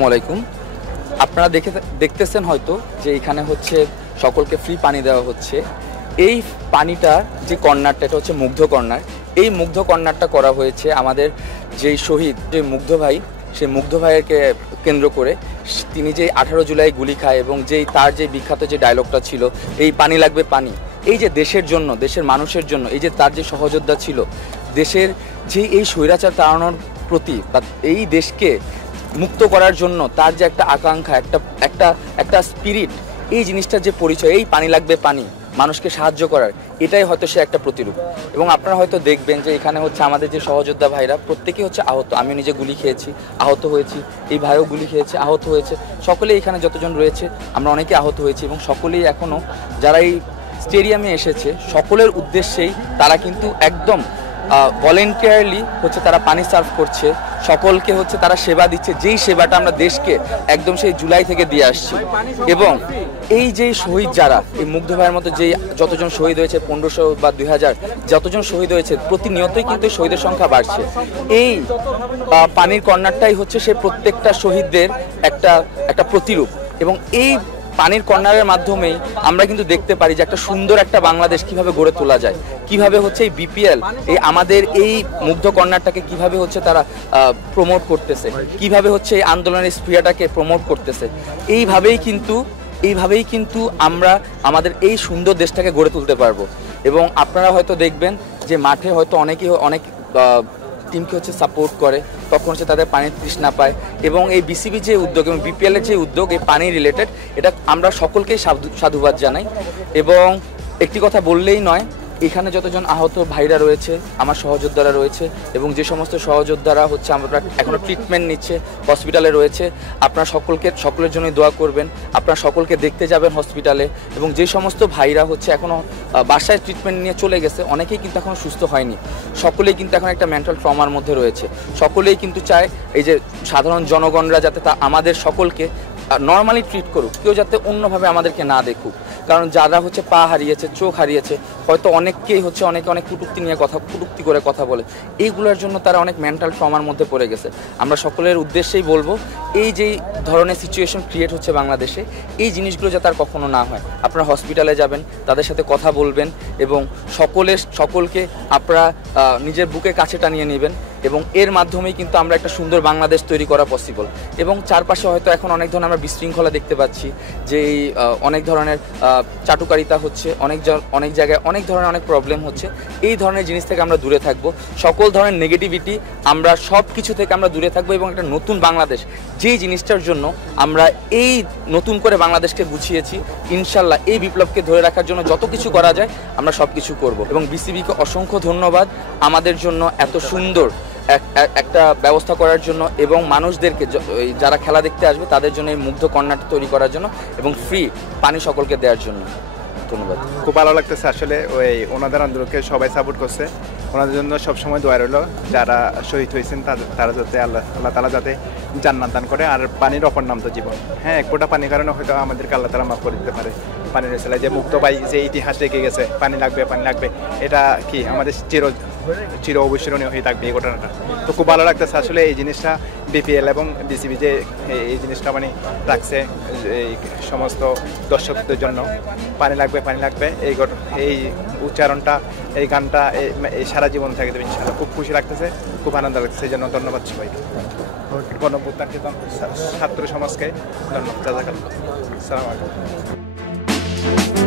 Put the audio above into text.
আসসালামু আলাইকুম। আপনারা দেখতেছেন হয়তো যে এখানে হচ্ছে সকলকে ফ্রি পানি দেওয়া হচ্ছে। এই পানিটার যে কর্নারটা, এটা হচ্ছে মুগ্ধ কর্নার। এই মুগ্ধ কর্নারটা করা হয়েছে আমাদের যেই শহীদ, যে মুগ্ধ ভাই, সেই মুগ্ধ ভাইয়েরকে কেন্দ্র করে। তিনি যে 18 জুলাই গুলি খায় এবং তার যে বিখ্যাত যে ডায়লগটা ছিল, এই পানি লাগবে পানি, এই যে দেশের জন্য, দেশের মানুষের জন্য, এই যে তার যে সহযোদ্ধা ছিল, দেশের যে এই স্বৈরাচার তাড়ানোর প্রতি বা এই দেশকে মুক্ত করার জন্য তার যে একটা আকাঙ্ক্ষা, একটা স্পিরিট, এই জিনিসটার যে পরিচয়, এই পানি লাগবে পানি, মানুষকে সাহায্য করার, এটাই হয়তো সে একটা প্রতিরূপ। এবং আপনারা হয়তো দেখবেন যে এখানে হচ্ছে আমাদের যে সহযোদ্ধা ভাইরা প্রত্যেকেই হচ্ছে আহত। আমি নিজে গুলি খেয়েছি, আহত হয়েছি, এই ভাইও গুলি খেয়েছে, আহত হয়েছে। সকলেই এখানে যতজন রয়েছে আমরা অনেকে আহত হয়েছি এবং সকলেই এখনও যারা এই স্টেডিয়ামে এসেছে সকলের উদ্দেশ্যেই তারা কিন্তু একদম ভলেন্টিয়ারলি হচ্ছে তারা পানি সার্ভ করছে, সকলকে হচ্ছে তারা সেবা দিচ্ছে, যেই সেবাটা আমরা দেশকে একদম সেই জুলাই থেকে দিয়ে আসছি। এবং এই যে শহীদ যারা, এই মুগ্ধ ভাইয়ের মতো যেই যতজন শহীদ হয়েছে, 1500 বা 2000 যতজন শহীদ হয়েছে, প্রতিনিয়তই কিন্তু শহীদের সংখ্যা বাড়ছে। এই পানির কর্নারটাই হচ্ছে সে প্রত্যেকটা শহীদদের একটা প্রতিরূপ। এবং এই পানির কর্নারের মাধ্যমেই আমরা কিন্তু দেখতে পারি যে একটা সুন্দর একটা বাংলাদেশ কিভাবে গড়ে তোলা যায়, কিভাবে হচ্ছে এই বিপিএল, এই আমাদের এই মুগ্ধ কর্নারটাকে কিভাবে হচ্ছে তারা প্রমোট করতেছে, কিভাবে হচ্ছে এই আন্দোলনের স্প্রিয়াটাকে প্রমোট করতেছে। এইভাবেই কিন্তু আমরা আমাদের এই সুন্দর দেশটাকে গড়ে তুলতে পারবো। এবং আপনারা হয়তো দেখবেন যে মাঠে হয়তো অনেক টিমকে হচ্ছে সাপোর্ট করে, তখন হচ্ছে তাদের পানির তৃষ্ণা পায়। এবং এই বিসিবি যে উদ্যোগ এবং বিপিএলের যে উদ্যোগ, এই পানি রিলেটেড, এটা আমরা সকলকেই সাধুবাদ জানাই। এবং একটি কথা বললেই নয়, এখানে যতজন আহত ভাইরা রয়েছে, আমার সহযোদ্ধারা রয়েছে, এবং যে সমস্ত সহযোদ্ধারা হচ্ছে আমরা এখনও ট্রিটমেন্ট নিচ্ছে, হসপিটালে রয়েছে, আপনারা সকলের জন্যই দোয়া করবেন। আপনারা সকলকে দেখতে যাবেন হসপিটালে। এবং যে সমস্ত ভাইরা হচ্ছে এখনও বাসায় ট্রিটমেন্ট নিয়ে চলে গেছে, অনেকেই কিন্তু এখনও সুস্থ হয়নি, সকলেই কিন্তু এখন একটা মেন্টাল ট্রমার মধ্যে রয়েছে। সকলেই কিন্তু চায় এই যে সাধারণ জনগণরা যাতে আমাদের সকলকে নর্মালি ট্রিট করুক, কেউ যাতে অন্যভাবে আমাদেরকে না দেখুক। কারণ যারা হচ্ছে পা হারিয়েছে, চোখ হারিয়েছে, হয়তো অনেককেই হচ্ছে অনেকে কটূক্তি করে কথা বলে, এইগুলোর জন্য তারা অনেক মেন্টাল ট্রমার মধ্যে পড়ে গেছে। আমরা সকলের উদ্দেশ্যেই বলবো, এই যে ধরনের সিচুয়েশন ক্রিয়েট হচ্ছে বাংলাদেশে, এই জিনিসগুলো যাতে আর কখনো না হয়। আপনারা হসপিটালে যাবেন, তাদের সাথে কথা বলবেন এবং সকলকে আপনারা নিজের বুকে কাছে টানিয়ে নেবেন। এবং এর মাধ্যমেই কিন্তু আমরা একটা সুন্দর বাংলাদেশ তৈরি করা পসিবল। এবং চারপাশে হয়তো এখন অনেক ধরনের আমরা বিশৃঙ্খলা দেখতে পাচ্ছি, যে অনেক ধরনের চাটুকারিতা হচ্ছে, অনেক জায়গায় অনেক ধরনের অনেক প্রবলেম হচ্ছে। এই ধরনের জিনিস থেকে আমরা দূরে থাকবো, সকল ধরনের নেগেটিভিটি, আমরা সব কিছু থেকে আমরা দূরে থাকবো। এবং একটা নতুন বাংলাদেশ, যেই জিনিসটার জন্য আমরা এই নতুন করে বাংলাদেশকে গুছিয়েছি, ইনশাল্লাহ এই বিপ্লবকে ধরে রাখার জন্য যত কিছু করা যায় আমরা সব কিছু করবো। এবং বিসিবিকে অসংখ্য ধন্যবাদ আমাদের জন্য এত সুন্দর একটা ব্যবস্থা করার জন্য, এবং মানুষদেরকে যারা খেলা দেখতে আসবে তাদের জন্য এই মুগ্ধ কর্নারটা তৈরি করার জন্য, এবং ফ্রি পানি সকলকে দেওয়ার জন্য। ধন্যবাদ। খুব ভালো লাগতেছে আসলে, ওনাদের আন্দোলনকে সবাই সাপোর্ট করছে। ওনাদের জন্য সবসময় দোয়া রইল, যারা শহীদ হয়েছেন তারা যাতে আল্লাহ তাআলা যাতে জান্নাত দান করে। আর পানির অপর নাম তো জীবন। হ্যাঁ, এক ফোঁটা পানির কারণে হয়তো আমাদেরকে আল্লাহ তাআলা মাফ করে দিতে পারে। পানির ছেলে যে মুক্ত ভাই যে ইতিহাস রেখে গেছে, পানি লাগবে, এটা কি আমাদের চির অবিস্মরণীয় হয়ে থাকবে এই ঘটনাটা। তো খুব ভালো লাগতেছে আসলে এই জিনিসটা, বিপিএল এবং বিসিবি যে এই জিনিসটা মানে রাখছে এই সমস্ত দর্শকদের জন্য। পানি লাগবে এই উচ্চারণটা, এই গানটা এই সারা জীবন থেকে দেবে ইনশাআল্লাহ। খুব খুশি লাগতেছে, খুব আনন্দ লাগতেছে, এই জন্য ধন্যবাদ সবাইকে, গণঅভ্যুত্থানকে, ছাত্র সমাজকে ধন্যবাদ। জাযাকাল্লাহ। আসসালামু আলাইকুম।